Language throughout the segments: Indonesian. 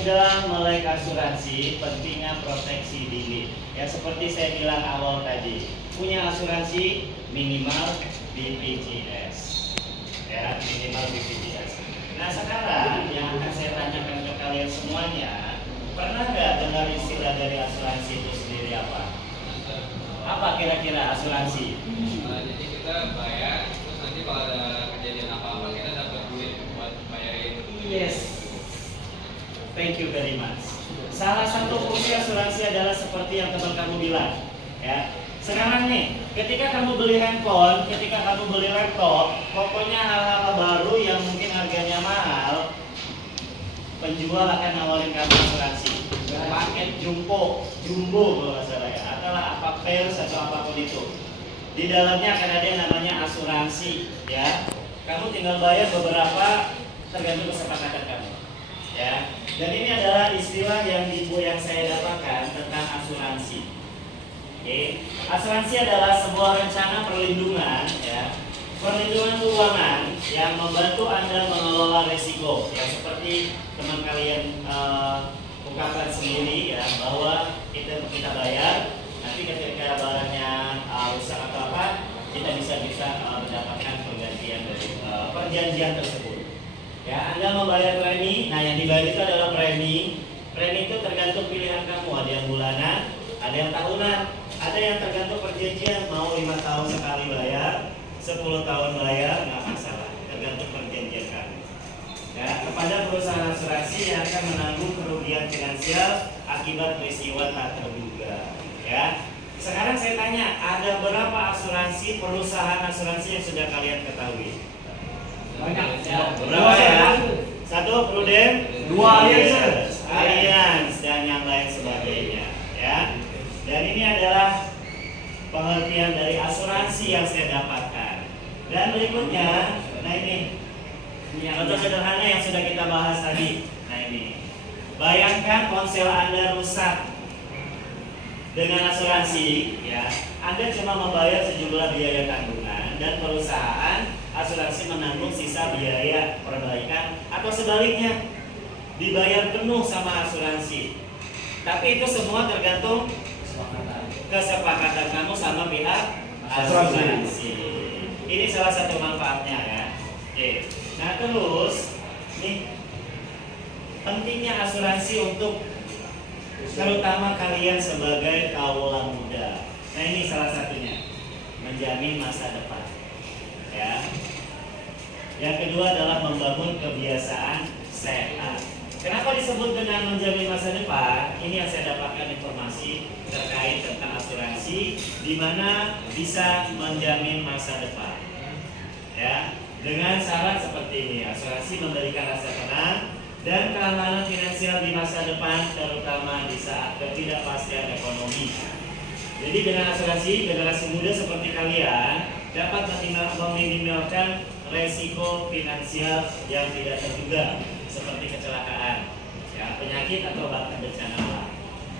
udah melek asuransi, pentingnya proteksi diri. Ya seperti saya bilang awal tadi, punya asuransi minimal BPJS. Ya, minimal BPJS. Nah sekarang yang akan saya tanyakan ke kalian semuanya, pernah nggak dengar istilah dari asuransi itu sendiri apa? Apa kira-kira asuransi? Jadi kita bayar, terus nanti kalau ada kejadian apa-apa kita dapat duit buat bayarin. Yes. Thank you very much. Salah satu fungsi asuransi adalah seperti yang teman kamu bilang, ya. Sekarang nih, ketika kamu beli handphone, ketika kamu beli laptop, pokoknya hal-hal baru yang mungkin harganya mahal, penjual akan nawarin kamu asuransi. Paket jumbo kalau nggak salah ya, atau apa pers atau apapun itu. Di dalamnya akan ada yang namanya asuransi, ya. Kamu tinggal bayar beberapa tergantung kesepakatan kamu, ya. Dan ini adalah istilah yang saya dapatkan tentang asuransi. Oke. Asuransi adalah sebuah rencana perlindungan, ya. Perlindungan keuangan yang membantu Anda mengelola risiko, ya seperti teman kalian ungkapkan sendiri, ya, bahwa kita bayar, nanti ketika barangnya rusak atau apa, kita bisa mendapatkan penggantian dari perjanjian tersebut. Ya, Anda membayar premi. Nah, yang dibayar itu adalah premi. Premi itu tergantung pilihan kamu. Ada yang bulanan, ada yang tahunan, ada yang tergantung perjanjian. Mau 5 tahun sekali bayar, 10 tahun bayar, nggak masalah. Tergantung perjanjian kamu. Ya, kepada perusahaan asuransi yang akan menanggung kerugian finansial akibat peristiwa tak terduga. Ya. Sekarang saya tanya, ada berapa asuransi perusahaan asuransi yang sudah kalian ketahui? Banyak. Berapa ya? 1 Prudent, 2 Allianz, Allianz dan yang lain sebagainya, ya. Dan ini adalah pengertian dari asuransi yang saya dapatkan. Dan berikutnya, nah ini contoh sederhana yang sudah kita bahas tadi. Nah ini, bayangkan ponsel Anda rusak dengan asuransi, ya. Anda cuma membayar sejumlah biaya tanggungan dan perusahaan asuransi menanggung sisa biaya perbaikan, atau sebaliknya dibayar penuh sama asuransi. Tapi itu semua tergantung kesepakatan kamu sama pihak asuransi. Ini salah satu manfaatnya, ya. Oke. Nah terus nih, pentingnya asuransi untuk terutama kalian sebagai kaula muda. Nah ini salah satunya, menjamin masa depan, ya. Yang kedua adalah membangun kebiasaan sehat. Kenapa disebut dengan menjamin masa depan? Ini yang saya dapatkan informasi terkait tentang asuransi, di mana bisa menjamin masa depan, ya. Dengan syarat seperti ini, asuransi memberikan rasa tenang dan keamanan finansial di masa depan, terutama di saat ketidakpastian ekonomi. Jadi dengan asuransi, generasi muda seperti kalian dapat meminimalkan resiko finansial yang tidak terduga, seperti kecelakaan, ya, penyakit atau bahkan bencana alam.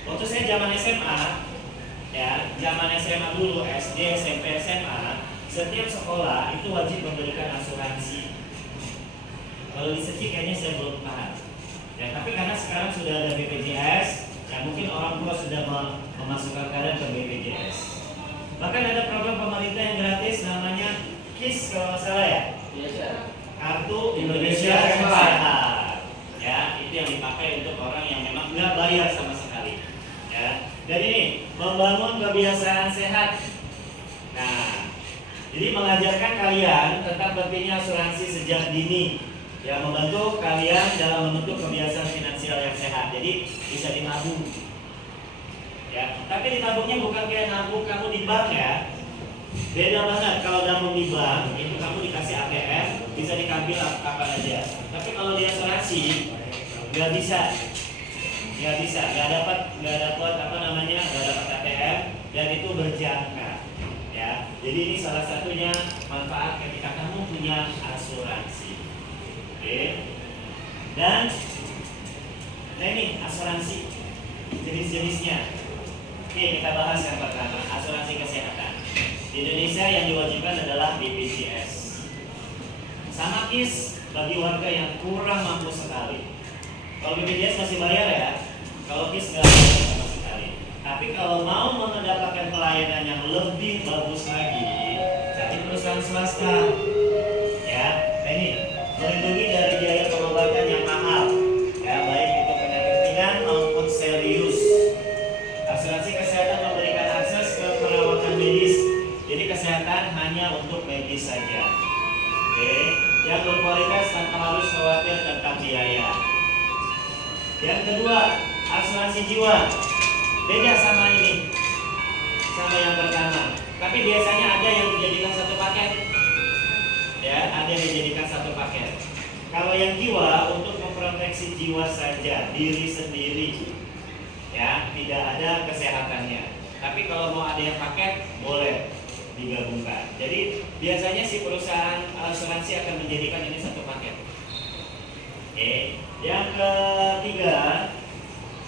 Waktu saya zaman SMA, ya, zaman SMA dulu, SD, SMP, SMA, setiap sekolah itu wajib memberikan asuransi. Kalau di segi kayaknya saya belum paham, ya, tapi karena sekarang sudah ada BPJS, ya mungkin orang tua sudah memasukkan kalian ke BPJS. Bahkan ada program pemerintah yang gratis namanya KIS kalau nggak salah, ya. Kartu Indonesia Sehat, ya, itu yang dipakai untuk orang yang memang nggak bayar sama sekali, ya. Dan ini membangun kebiasaan sehat. Nah, jadi mengajarkan kalian tentang pentingnya asuransi sejak dini, yang membantu kalian dalam membentuk kebiasaan finansial yang sehat. Jadi bisa ditabung, ya. Tapi ditabungnya bukan kayak nabung kamu di bank, ya. Beda banget. Kalau nabung di bank itu kamu dikasih ATM, bisa diambil kapan aja. Tapi kalau di asuransi nggak bisa, nggak dapat ATM, dan itu berjangka, ya. Jadi ini salah satunya manfaat ketika kamu punya asuransi. Oke. Dan nah ini asuransi jenis-jenisnya. Oke, kita bahas yang pertama, asuransi kesehatan. Di Indonesia yang diwajibkan adalah BPJS sama KIS bagi warga yang kurang mampu sekali. Kalau BPJS masih bayar ya, kalau KIS nggak bayar sama sekali. Tapi kalau mau mendapatkan pelayanan yang lebih bagus lagi, cari perusahaan swasta. Ya, nah ini melindungi dari biaya pengobatan yang mahal. Ya, baik itu penyakit ringan maupun serius. Asuransi kesehatan memberikan akses ke perawatan medis. Jadi kesehatan hanya untuk medis saja. Oke, yang berkualitas tanpa harus khawatir tentang biaya. Yang kedua, asuransi jiwa. Beda sama ini, sama yang pertama. Tapi biasanya ada yang dijadikan satu paket. Ya, ada yang dijadikan satu paket. Kalau yang jiwa untuk memproteksi jiwa saja, diri sendiri. Ya, tidak ada kesehatannya. Tapi kalau mau ada yang paket, boleh digabungkan. Jadi biasanya si perusahaan asuransi akan menjadikan ini satu paket. Oke. Yang ketiga,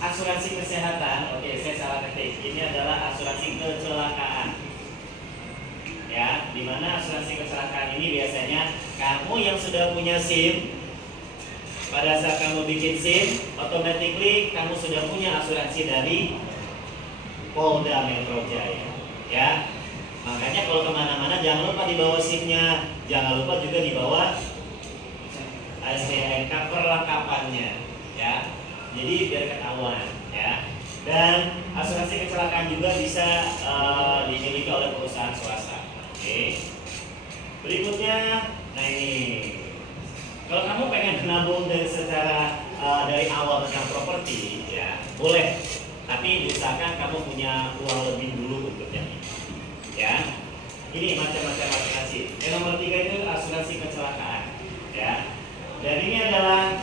asuransi kesehatan. Oke, saya salah ketik. Ini adalah asuransi kecelakaan. Ya, di mana asuransi kecelakaan ini biasanya kamu yang sudah punya SIM, pada saat kamu bikin SIM, automatically kamu sudah punya asuransi dari Polda Metro Jaya. Ya, makanya kalau kemana-mana jangan lupa dibawa SIM-nya, jangan lupa juga dibawa STNK perlengkapannya. Ya, jadi biar ketahuan. Ya, dan asuransi kecelakaan juga bisa dimiliki oleh perusahaan swasta. Oke. Berikutnya, nah ini, kalau kamu pengen nabung dari awal tentang properti, ya boleh. Tapi usahakan kamu punya uang lebih dulu untuk yang ini. Ya, ini macam-macam asuransi. Yang nomor 3 itu asuransi kecelakaan. Ya, dan ini adalah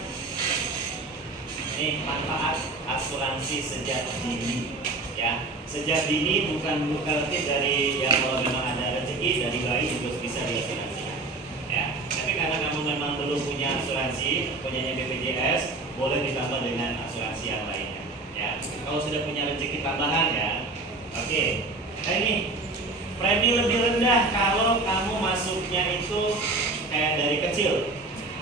manfaat asuransi sejak dini. Ya, sejak dini bukan berarti dari ya kalau memang ada rezeki dari bayi juga bisa diasuransikan. Ya, tapi karena kamu memang belum punya asuransi, punyanya BPJS, boleh ditambah dengan asuransi yang lainnya. Ya, kalau sudah punya rezeki tambahan ya, oke. Nah ini premi lebih rendah kalau kamu masuknya itu kayak dari kecil.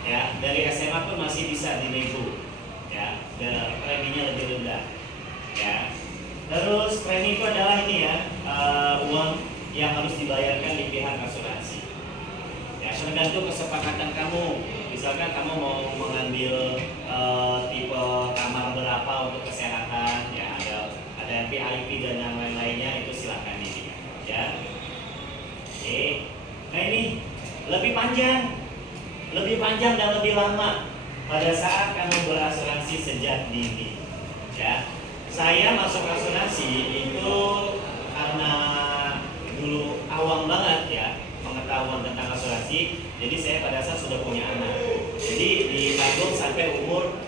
Ya, dari SMA pun masih bisa dinego. Ya, dan preminya lebih rendah. Ya. Terus premi itu adalah ini ya, uang yang harus dibayarkan di pihak asuransi. Ya, tergantung kesepakatan kamu. Misalkan kamu mau mengambil tipe kamar berapa untuk kesehatan, ya ada VIP dan yang lain-lainnya, itu silakan ini. Ya. Oke. Nah ini lebih panjang dan lebih lama pada saat kamu berasuransi sejak dini. Ya. Saya masuk asuransi itu karena dulu awam banget ya pengetahuan tentang asuransi. Jadi saya pada saat sudah punya anak. Jadi ditanggung sampai umur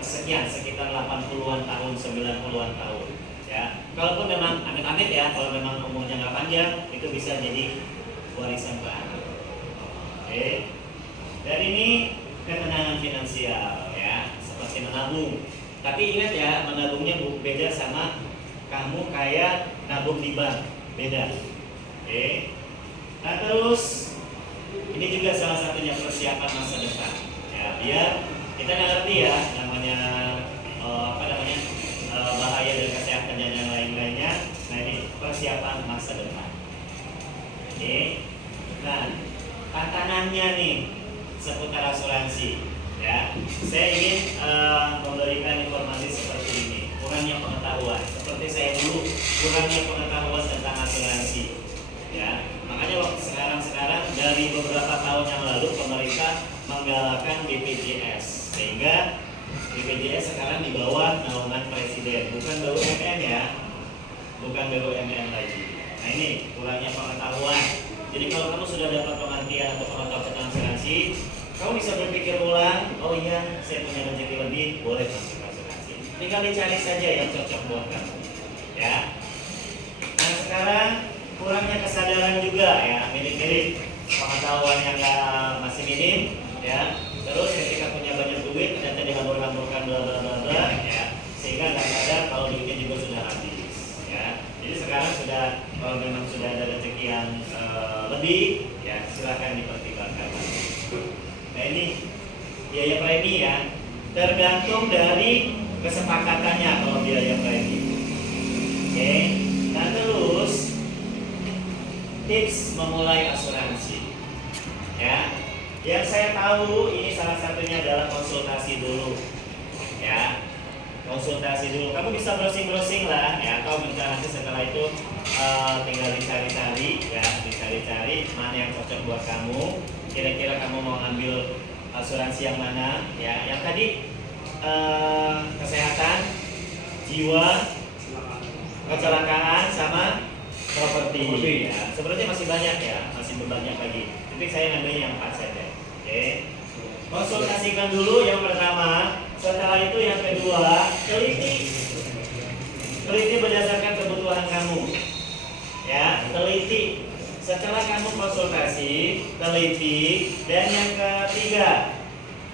sekian, sekitar 80-an tahun, 90-an tahun. Ya, kalaupun memang amit-amit ya, kalau memang umurnya nggak panjang, itu bisa jadi warisan ke anak. Oke. Dan ini ketenangan finansial ya, seperti menabung. Tapi ingat ya, menabungnya beda sama kamu kayak nabung di bank, beda. Oke. Nah terus ini juga salah satunya persiapan masa depan. Ya, biar kita nggak ngerti ya namanya bahaya dari kesehatan dan yang lain-lainnya. Nah ini persiapan masa depan. Oke. Nah tantangannya nih seputar asuransi. Ya, saya ingin memberikan informasi seperti ini. Kurangnya pengetahuan, seperti saya dulu kurangnya pengetahuan tentang asuransi. Ya, makanya waktu sekarang dari beberapa tahun yang lalu pemerintah menggalakkan BPJS, sehingga BPJS sekarang di bawah naungan presiden, bukan BUMN ya, bukan BUMN lagi. Nah ini kurangnya pengetahuan. Jadi kalau kamu sudah dapat pengertian atau pengetahuan tentang asuransi, kamu bisa berpikir ulang, oh iya, saya punya rezeki lebih, boleh masuk asuransi. Tinggal dicari saja yang cocok buat kamu. Ya. Nah sekarang kurangnya kesadaran juga ya, mirip-mirip pengetahuan yang masih minim, ya. Terus ketika punya banyak duit, ternyata dihambur-hamburkan bla bla bla bla, ya. Sehingga nggak sadar kalau duitnya juga sudah habis. Ya. Jadi sekarang sudah, kalau memang sudah ada rezeki yang lebih, ya silakan dipertimbangkan. Nah ini biaya premi ya. tergantung dari kesepakatannya kalau biaya kredit. Oke, nah terus tips memulai asuransi. Ya, yang saya tahu ini salah satunya adalah konsultasi dulu. Ya, konsultasi dulu. Kamu bisa browsing lah, ya, atau bisa nanti setelah itu tinggal dicari-cari, ya, dicari-cari mana yang cocok buat kamu. Kira-kira kamu mau ngambil asuransi yang mana? Ya, yang tadi kesehatan, jiwa, kecelakaan, sama properti. Ya, sebenarnya masih banyak ya, masih banyak lagi. Tapi saya ngambil yang 4 saja. Oke. Konsultasikan dulu yang pertama. Setelah itu yang kedua, teliti berdasarkan kebutuhan kamu. Ya, teliti. Setelah kamu konsultasi, teliti, dan yang ketiga,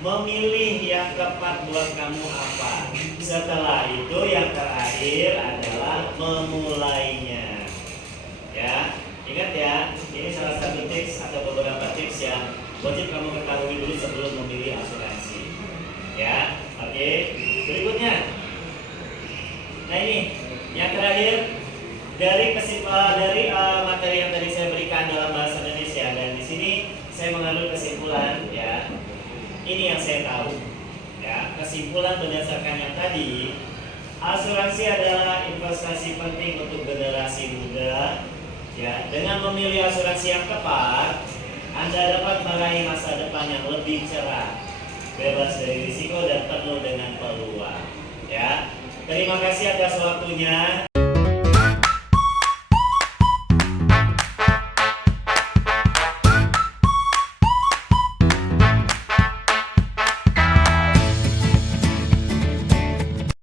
memilih yang tepat buat kamu apa. Setelah itu yang terakhir adalah memulainya. Ya, ingat ya, ini salah satu tips atau beberapa tips yang wajib kamu ketahui dulu sebelum memilih asuransi. Ya, oke. Berikutnya, nah ini yang terakhir dari materi yang tadi saya berikan dalam bahasa Indonesia, dan di sini saya mengambil kesimpulan. Ya, ini yang saya tahu. Ya, kesimpulan berdasarkan yang tadi, asuransi adalah investasi penting untuk generasi muda. Ya, dengan memilih asuransi yang tepat, Anda dapat meraih masa depan yang lebih cerah, bebas dari risiko dan penuh dengan peluang. Ya, terima kasih atas waktunya.